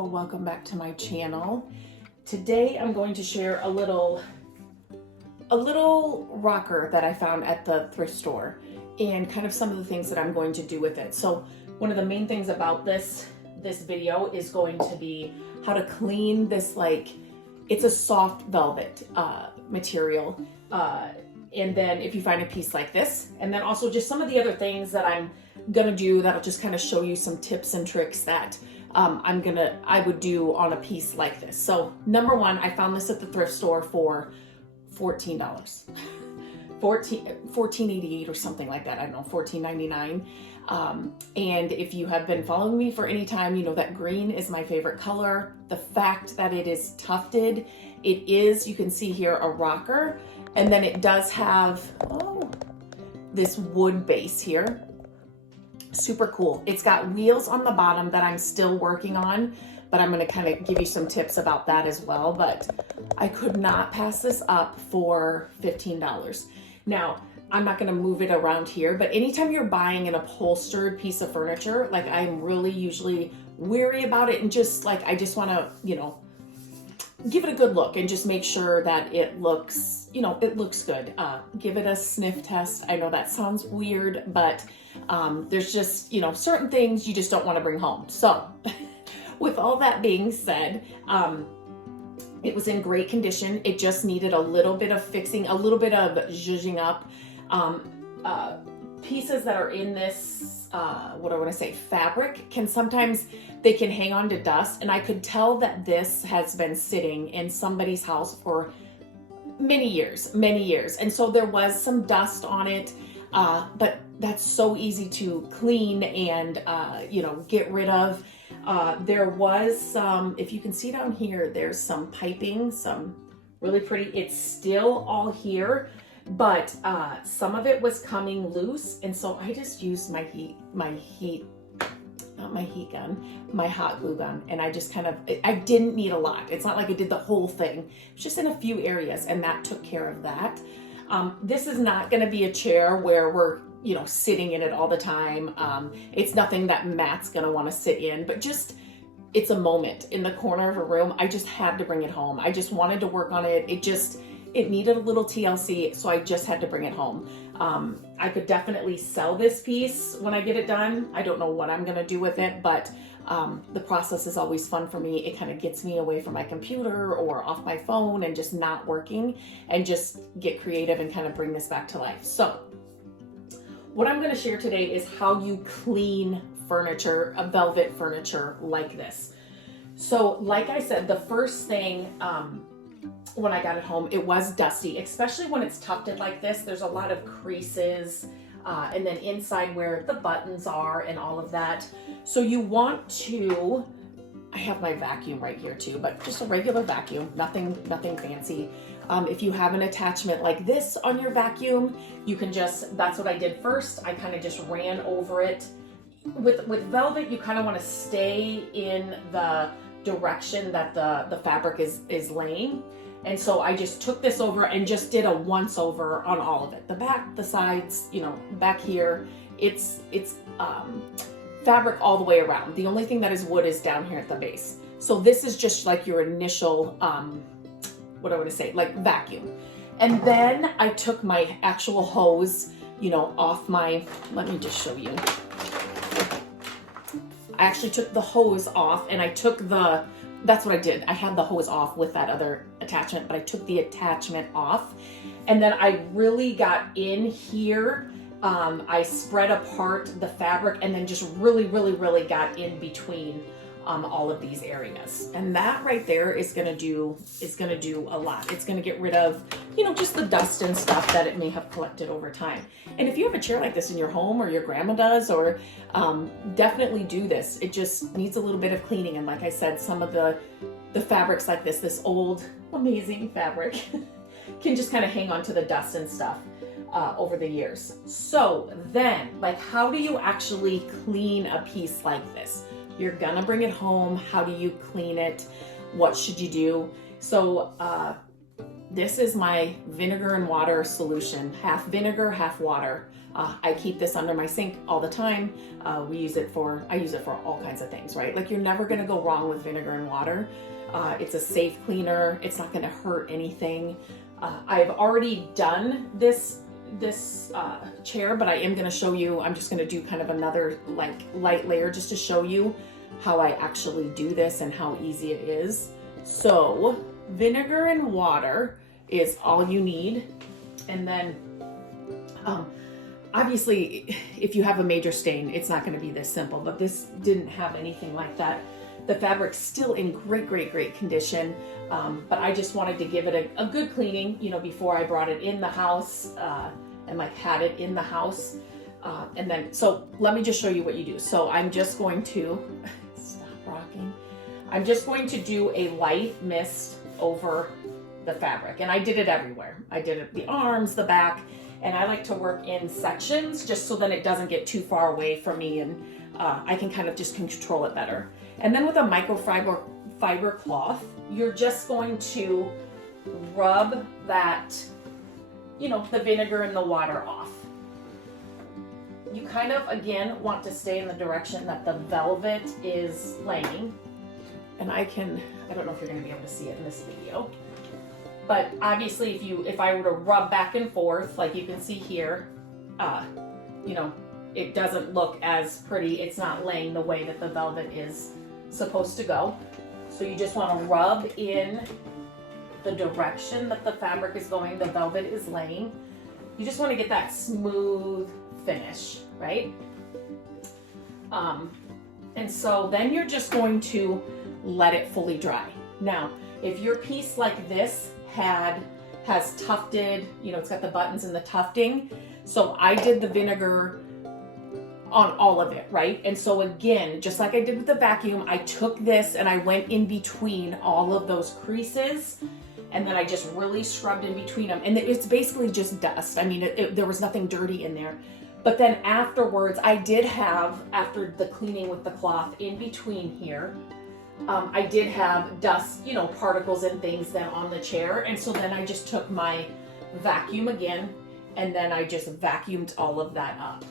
all, welcome back to my channel. Today I'm going to share a little rocker that I found at the thrift store and kind of some of the things that I'm going to do with it. So one of the main things about this video is going to be how to clean this, it's a soft velvet material. And then if you find a piece like this, and then also just some of the other things that I'm gonna do that'll just kind of show you some tips and tricks that I would do on a piece like this. So number one, I found this at the thrift store for $14. $14.88 or something like that. I don't know, $14.99. And if you have been following me for any time, you know that green is my favorite color. The fact that it is tufted, it is, you can see here, a rocker. And then it does have, this wood base here. Super cool. It's got wheels on the bottom that I'm still working on, but I'm going to kind of give you some tips about that as well. But I could not pass this up for $15. Now, I'm not going to move it around here, but anytime you're buying an upholstered piece of furniture, I'm really usually weary about it and just I just want to, give it a good look and just make sure that it looks, it looks good. Give it a sniff test. I know that sounds weird, but there's just, certain things you just don't want to bring home. So with all that being said, it was in great condition. It just needed a little bit of fixing, a little bit of zhuzhing up. Pieces that are in this, fabric can sometimes, they can hang on to dust. And I could tell that this has been sitting in somebody's house for many years. And so there was some dust on it, but that's so easy to clean and, get rid of. There was some, if you can see down here, there's some piping, some really pretty, it's still all here, but some of it was coming loose. And so I just used my hot glue gun. And I just I didn't need a lot. It's not like I did the whole thing. It's just in a few areas, and that took care of that. This is not going to be a chair where we're, sitting in it all the time. It's nothing that Matt's going to want to sit in, but just, it's a moment in the corner of a room. I just had to bring it home. I just wanted to work on it. It needed a little TLC, so I just had to bring it home. I could definitely sell this piece when I get it done. I don't know what I'm gonna do with it, but the process is always fun for me. It kind of gets me away from my computer or off my phone and just not working, and just get creative and kind of bring this back to life. So what I'm gonna share today is how you clean furniture, a velvet furniture like this. So like I said, the first thing, when I got it home, it was dusty, especially when it's tufted like this. There's a lot of creases, and then inside where the buttons are and all of that. So you want to, I have my vacuum right here too, but just a regular vacuum, nothing fancy. If you have an attachment like this on your vacuum, you can just, that's what I did first. I kind of just ran over it. With velvet, you kind of want to stay in the direction that the fabric is laying. And so I just took this over and just did a once over on all of it. The back, the sides, back here, it's fabric all the way around. The only thing that is wood is down here at the base. So this is just like your initial, vacuum. And then I took my actual hose, off my, let me just show you. I actually took the hose off, and I took that's what I did. I had the hose off with that other attachment, but I took the attachment off. And then I really got in here. I spread apart the fabric and then just really got in between all of these areas. And that right there is gonna do a lot. It's gonna get rid of, just the dust and stuff that it may have collected over time. And if you have a chair like this in your home, or your grandma does, or definitely do this. It just needs a little bit of cleaning. And like I said, some of the fabrics like this old amazing fabric can just kind of hang on to the dust and stuff over the years. So then, how do you actually clean a piece like this? You're gonna bring it home. How do you clean it? What should you do? So this is my vinegar and water solution, half vinegar, half water. I keep this under my sink all the time. I use it for all kinds of things, right? Like you're never gonna go wrong with vinegar and water. It's a safe cleaner. It's not gonna hurt anything. I've already done this chair, but I am gonna show you, I'm just gonna do kind of another like light layer just to show you how I actually do this and how easy it is. So vinegar and water is all you need. And then obviously if you have a major stain, it's not going to be this simple, but this didn't have anything like that. The fabric's still in great condition, but I just wanted to give it a good cleaning, you know, before I brought it in the house and like had it in the house. And then, so let me just show you what you do. So I'm just going to, stop rocking. I'm just going to do a light mist over the fabric. And I did it everywhere. I did it the arms, the back, and I like to work in sections just so then it doesn't get too far away from me and I can kind of just control it better. And then with a microfiber cloth, you're just going to rub that, you know, the vinegar and the water off. You kind of, again, want to stay in the direction that the velvet is laying. And I don't know if you're gonna be able to see it in this video, but obviously if I were to rub back and forth, like you can see here, you know, it doesn't look as pretty. It's not laying the way that the velvet is supposed to go. So you just wanna rub in the direction that the fabric is going, the velvet is laying. You just wanna get that smooth finish, right? And so then you're just going to let it fully dry. Now, if your piece like this has tufted, you know, it's got the buttons and the tufting. So I did the vinegar on all of it, right? And so again, just like I did with the vacuum, I took this and I went in between all of those creases, and then I just really scrubbed in between them. And it's basically just dust. I mean, there was nothing dirty in there. But then afterwards, I did have, after the cleaning with the cloth in between here, I did have dust, you know, particles and things then on the chair. And so then I just took my vacuum again, and then I just vacuumed all of that up.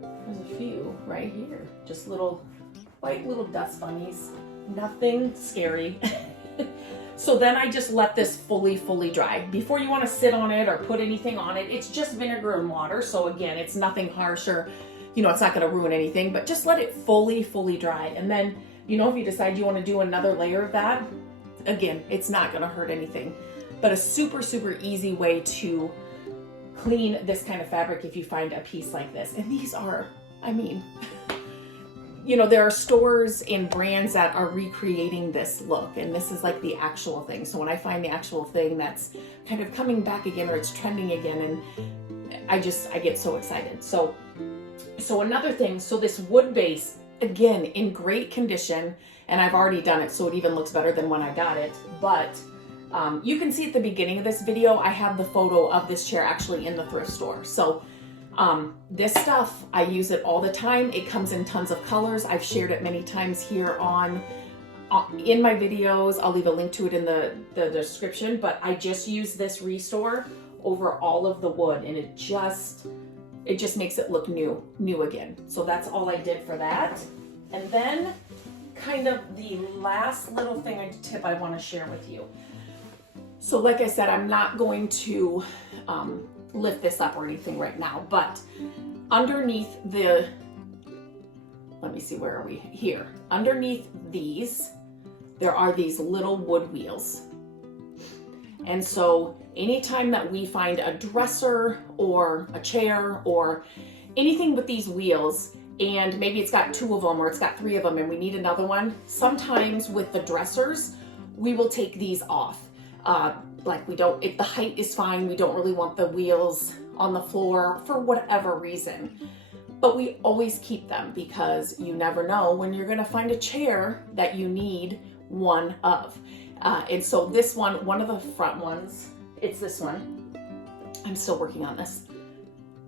There's a few right here, just little white little dust bunnies, nothing scary. So then I just let this fully dry. Before you want to sit on it or put anything on it, it's just vinegar and water. So again, it's nothing harsh, or, you know, it's not going to ruin anything, but just let it fully dry. And then, you know, if you decide you want to do another layer of that, again, it's not going to hurt anything. But a super easy way to clean this kind of fabric if you find a piece like this. And these are, I mean, you know, there are stores and brands that are recreating this look, and this is like the actual thing. So when I find the actual thing that's kind of coming back again, or it's trending again, and I get so excited. So another thing, so this wood base, again, in great condition, and I've already done it, so it even looks better than when I got it. But you can see at the beginning of this video, I have the photo of this chair actually in the thrift store. So this stuff, I use it all the time. It comes in tons of colors. I've shared it many times here in my videos. I'll leave a link to it in the description, but I just use this restore over all of the wood, and it just makes it look new again. So that's all I did for that. And then kind of the last little tip I want to share with you. So like I said, I'm not going to lift this up or anything right now, but underneath let me see, where are we? Here. Underneath these, there are these little wood wheels. And so anytime that we find a dresser or a chair or anything with these wheels, and maybe it's got 2 of them or it's got 3 of them and we need another one, sometimes with the dressers, we will take these off. Like if the height is fine, we don't really want the wheels on the floor for whatever reason. But we always keep them because you never know when you're gonna find a chair that you need one of. And so this one of the front ones, it's this one. I'm still working on this.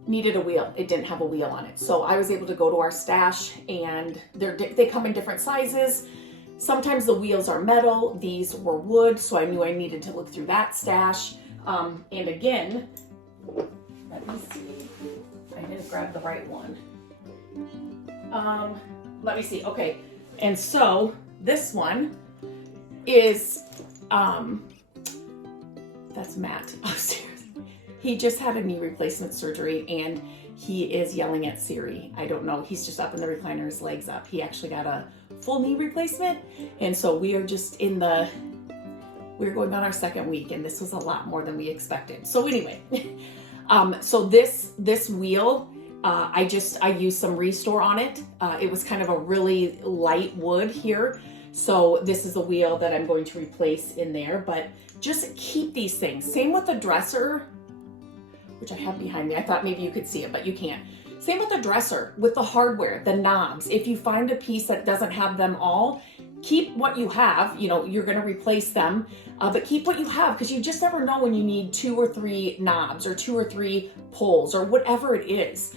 Needed a wheel. It didn't have a wheel on it. So I was able to go to our stash, and they come in different sizes. Sometimes the wheels are metal. These were wood, so I knew I needed to look through that stash. And again, let me see. I didn't grab the right one. Let me see. Okay. And so this one is, that's Matt upstairs. He just had a knee replacement surgery and he is yelling at Siri. I don't know. He's just up in the recliner, his legs up. He actually got a full knee replacement. And so we are just we're going on our second week, and this was a lot more than we expected. So anyway, so this wheel, I used some Restore on it. It was kind of a really light wood here. So this is a wheel that I'm going to replace in there, but just keep these things. Same with the dresser, which I have behind me. I thought maybe you could see it, but you can't. Same with the dresser, with the hardware, the knobs. If you find a piece that doesn't have them all, keep what you have. You know, you're gonna replace them, but keep what you have, because you just never know when you need 2 or 3 knobs or 2 or 3 pulls or whatever it is.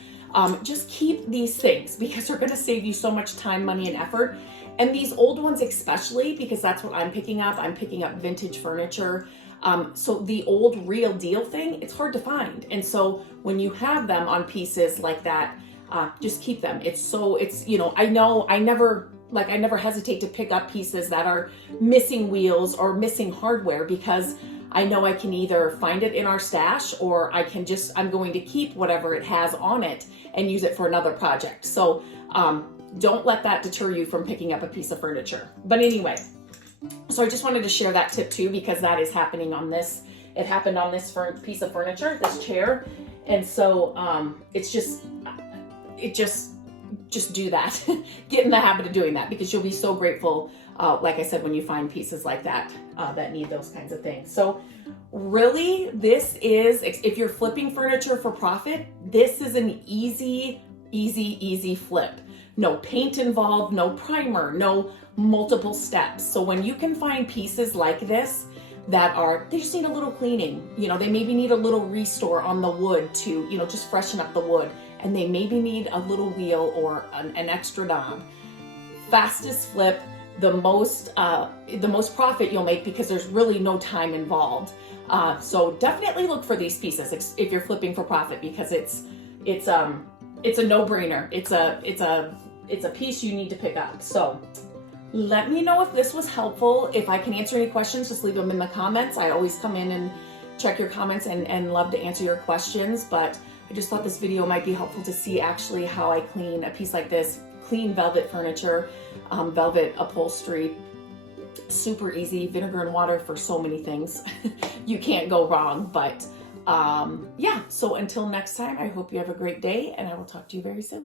Just keep these things because they're gonna save you so much time, money, and effort. And these old ones especially, because that's what I'm picking up. I'm picking up vintage furniture. So the old real deal thing, it's hard to find. And so when you have them on pieces like that, just keep them. You know, I never hesitate to pick up pieces that are missing wheels or missing hardware, because I know I can either find it in our stash or I'm going to keep whatever it has on it and use it for another project. So, don't let that deter you from picking up a piece of furniture. But anyway, so I just wanted to share that tip too, because that is happening on this. It happened on this piece of furniture, this chair. And so it's just do that. Get in the habit of doing that, because you'll be so grateful, like I said, when you find pieces like that that need those kinds of things. So really, this is, if you're flipping furniture for profit, this is an easy flip. No paint involved, no primer, no multiple steps. So when you can find pieces like this they just need a little cleaning, you know, they maybe need a little restore on the wood to, you know, just freshen up the wood, and they maybe need a little wheel or an extra knob. Fastest flip, the most profit you'll make, because there's really no time involved. So definitely look for these pieces if you're flipping for profit, because it's a no-brainer. It's a piece you need to pick up. So let me know if this was helpful. If I can answer any questions, just leave them in the comments. I always come in and check your comments and love to answer your questions. But I just thought this video might be helpful to see actually how I clean a piece like this, clean velvet furniture, velvet upholstery. Super easy, vinegar and water for so many things. You can't go wrong. But yeah, so until next time, I hope you have a great day, and I will talk to you very soon.